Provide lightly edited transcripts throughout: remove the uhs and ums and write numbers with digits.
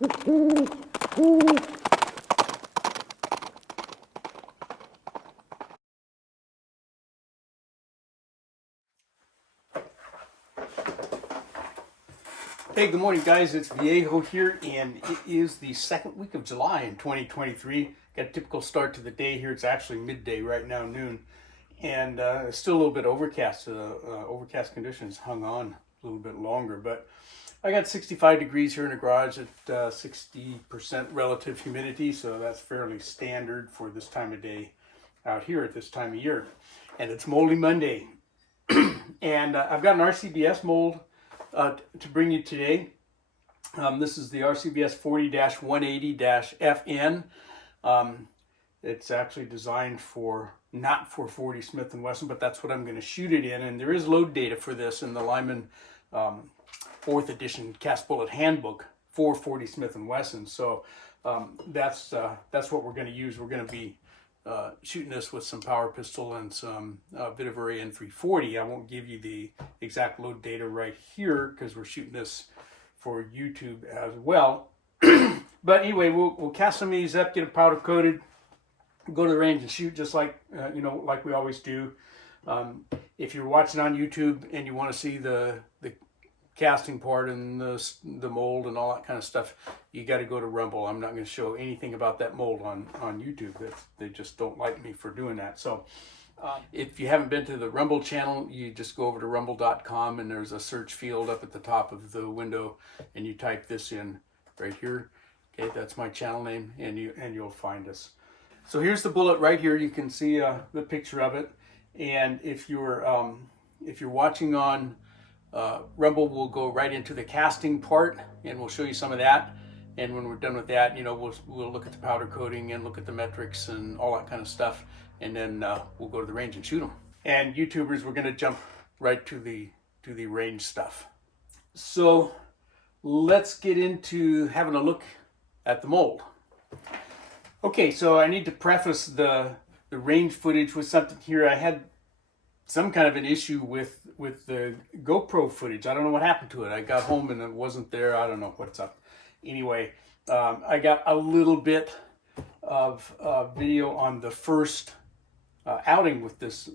Hey, good morning, guys. It's Viejo here, and it is the second week of July in 2023. Got a typical start to the day here. It's actually midday right now, noon, and it's still a little bit overcast. Overcast conditions hung on a little bit longer, but I got 65 degrees here in the garage at 60% relative humidity, so that's fairly standard for this time of day out here at this time of year. And it's Moldy Monday, and I've got an RCBS mold to bring you today. This is the RCBS 40-180-FN. It's actually designed for, not for 40 Smith & Wesson, but that's what I'm going to shoot it in. And there is load data for this in the Lyman 4th edition cast bullet handbook for 40 Smith & Wesson. So that's what we're going to use. We're going to be shooting this with some power pistol and some Vitevari N340. I won't give you the exact load data right here because we're shooting this for YouTube as well. But anyway, we'll cast some of these up, get it powder coated, go to the range and shoot just like like we always do. If you're watching on YouTube and you want to see the casting part and the mold and all that kind of stuff, you got to go to Rumble. I'm not going to show anything about that mold on YouTube. They just don't like me for doing that. So if you haven't been to the Rumble channel, you just go over to rumble.com and there's a search field up at the top of the window and you type this in right here. Okay, that's my channel name, and you'll find us. So here's the bullet right here. You can see the picture of it. And if you're watching on Rumble, will go right into the casting part, and we'll show you some of that. And when we're done with that, we'll look at the powder coating and look at the metrics and all that kind of stuff, and then we'll go to the range and shoot them. And YouTubers, we're going to jump right to the range stuff. So let's get into having a look at the mold. Okay, so I need to preface the range footage with something here. I had some kind of an issue with the GoPro footage. I don't know what happened to it. I got home and it wasn't there. I don't know what's up. Anyway, I got a little bit of video on the first outing with this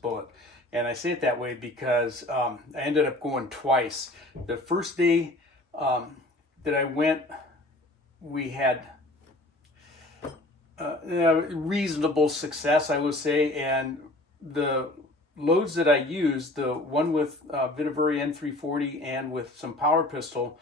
bullet, and I say it that way because I ended up going twice. The first day that I went, we had reasonable success, I would say, and the loads that I used, the one with Vitevari N340 and with some power pistol,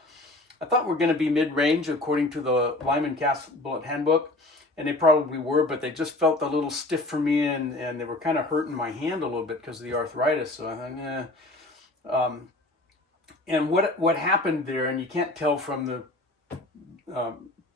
I thought were going to be mid-range according to the Lyman cast bullet handbook, and they probably were, but they just felt a little stiff for me, and they were kind of hurting my hand a little bit because of the arthritis. So I thought, and what happened there, and you can't tell from the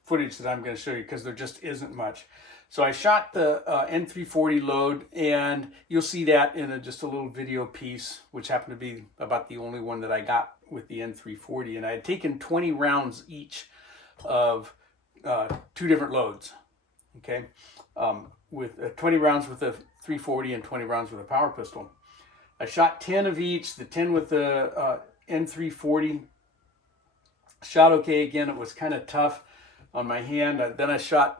footage that I'm going to show you because there just isn't much. So I shot the N340 load, and you'll see that in just a little video piece, which happened to be about the only one that I got with the N340. And I had taken 20 rounds each of 2 different loads, okay? With 20 rounds with the 340 and 20 rounds with a power pistol. I shot 10 of each, the 10 with the N340. Shot okay again. It was kind of tough on my hand. Then I shot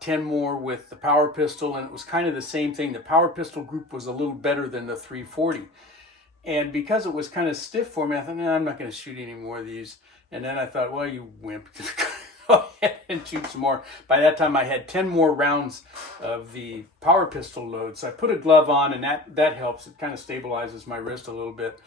10 more with the power pistol, and it was kind of the same thing. The power pistol group was a little better than the 340. And because it was kind of stiff for me, I thought, I'm not going to shoot any more of these. And then I thought, well, you wimp, go ahead and shoot some more. By that time, I had 10 more rounds of the power pistol load. So I put a glove on, and that helps. It kind of stabilizes my wrist a little bit.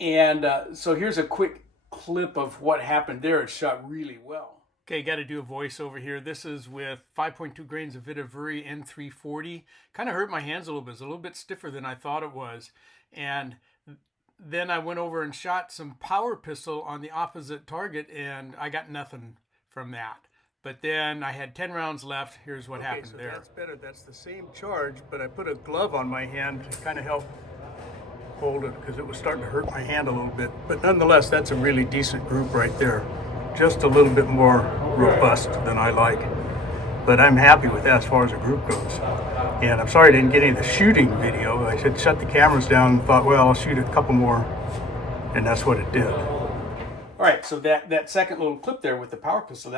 And so here's a quick clip of what happened there. It shot really well. Okay, got to do a voiceover here. This is with 5.2 grains of Vitevari N340. Kind of hurt my hands a little bit. It's a little bit stiffer than I thought it was. And then I went over and shot some power pistol on the opposite target, and I got nothing from that. But then I had 10 rounds left. Here's what happened there. That's better. That's the same charge, but I put a glove on my hand to kind of help hold it because it was starting to hurt my hand a little bit. But nonetheless, that's a really decent group right there. Just a little bit more robust than I like. But I'm happy with that as far as the group goes. And I'm sorry I didn't get any of the shooting video. I should shut the cameras down and thought, well, I'll shoot a couple more. And that's what it did. All right, so that second little clip there with the power pistol,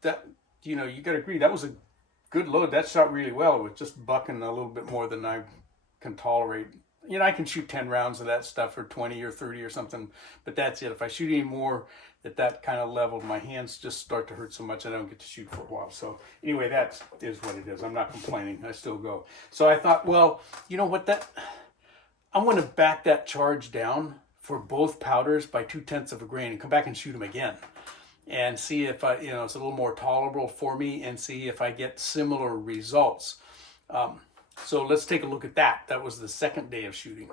that you know, you got to agree that was a good load. That shot really well with just bucking a little bit more than I can tolerate. You know, I can shoot 10 rounds of that stuff, or 20 or 30 or something, but that's it. If I shoot any more at that kind of level, my hands just start to hurt so much I don't get to shoot for a while. So anyway, that is what it is. I'm not complaining. I still go. So I thought, well, you know what, I'm going to back that charge down for both powders by 0.2 of a grain and come back and shoot them again and see if I, you know, it's a little more tolerable for me, and see if I get similar results. So let's take a look at that. That was the second day of shooting.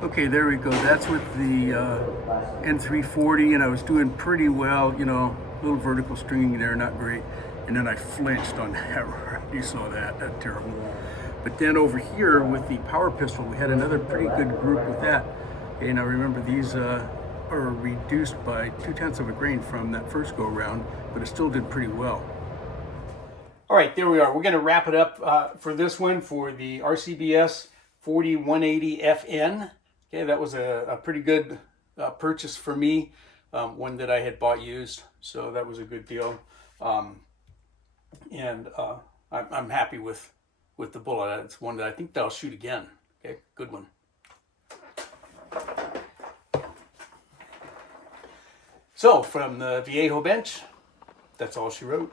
Okay, there we go. That's with the N340, and I was doing pretty well, you know, little vertical stringing there, not great. And then I flinched on that. You saw that, that's terrible. But then over here with the power pistol, we had another pretty good group with that. Okay, now remember, these are reduced by 0.2 of a grain from that first go around, but it still did pretty well. All right, there we are. We're gonna wrap it up for this one, for the RCBS 4180FN. Okay, that was a pretty good purchase for me, one that I had bought used, so that was a good deal. And I'm happy with the bullet. It's one that I think that I'll shoot again. Okay, good one. So from the Viejo bench, that's all she wrote.